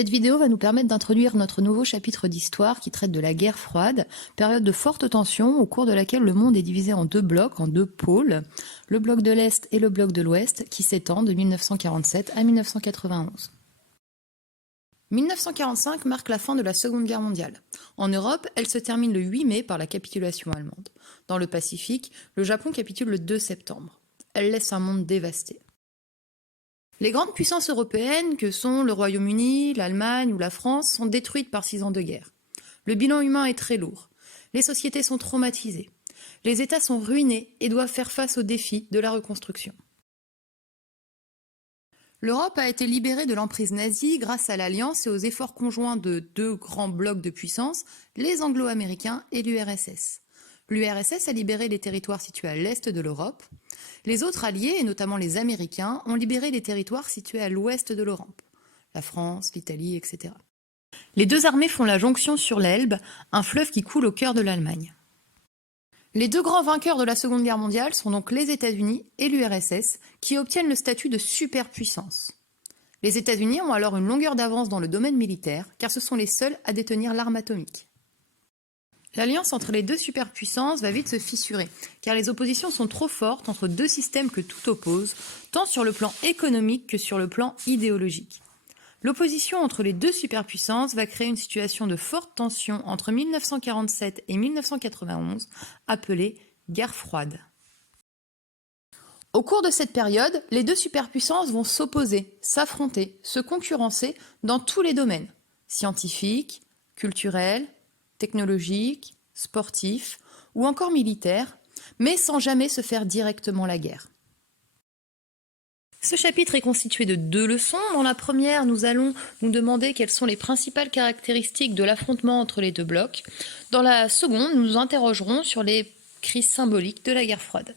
Cette vidéo va nous permettre d'introduire notre nouveau chapitre d'histoire qui traite de la guerre froide, période de forte tension au cours de laquelle le monde est divisé en deux blocs, en deux pôles, le bloc de l'Est et le bloc de l'Ouest, qui s'étend de 1947 à 1991. 1945 marque la fin de la Seconde Guerre mondiale. En Europe, elle se termine le 8 mai par la capitulation allemande. Dans le Pacifique, le Japon capitule le 2 septembre. Elle laisse un monde dévasté. Les grandes puissances européennes, que sont le Royaume-Uni, l'Allemagne ou la France, sont détruites par 6 ans de guerre. Le bilan humain est très lourd. Les sociétés sont traumatisées. Les États sont ruinés et doivent faire face aux défis de la reconstruction. L'Europe a été libérée de l'emprise nazie grâce à l'alliance et aux efforts conjoints de deux grands blocs de puissance, les Anglo-Américains et l'URSS. L'URSS a libéré les territoires situés à l'est de l'Europe. Les autres alliés, et notamment les Américains, ont libéré les territoires situés à l'ouest de l'Europe, la France, l'Italie, etc. Les deux armées font la jonction sur l'Elbe, un fleuve qui coule au cœur de l'Allemagne. Les deux grands vainqueurs de la Seconde Guerre mondiale sont donc les États-Unis et l'URSS, qui obtiennent le statut de superpuissance. Les États-Unis ont alors une longueur d'avance dans le domaine militaire, car ce sont les seuls à détenir l'arme atomique. L'alliance entre les deux superpuissances va vite se fissurer, car les oppositions sont trop fortes entre deux systèmes que tout oppose, tant sur le plan économique que sur le plan idéologique. L'opposition entre les deux superpuissances va créer une situation de forte tension entre 1947 et 1991, appelée guerre froide. Au cours de cette période, les deux superpuissances vont s'opposer, s'affronter, se concurrencer dans tous les domaines, scientifiques, culturels, technologiques, sportifs ou encore militaires, mais sans jamais se faire directement la guerre. Ce chapitre est constitué de 2 leçons. Dans la première, nous allons nous demander quelles sont les principales caractéristiques de l'affrontement entre les deux blocs. Dans la seconde, nous nous interrogerons sur les crises symboliques de la guerre froide.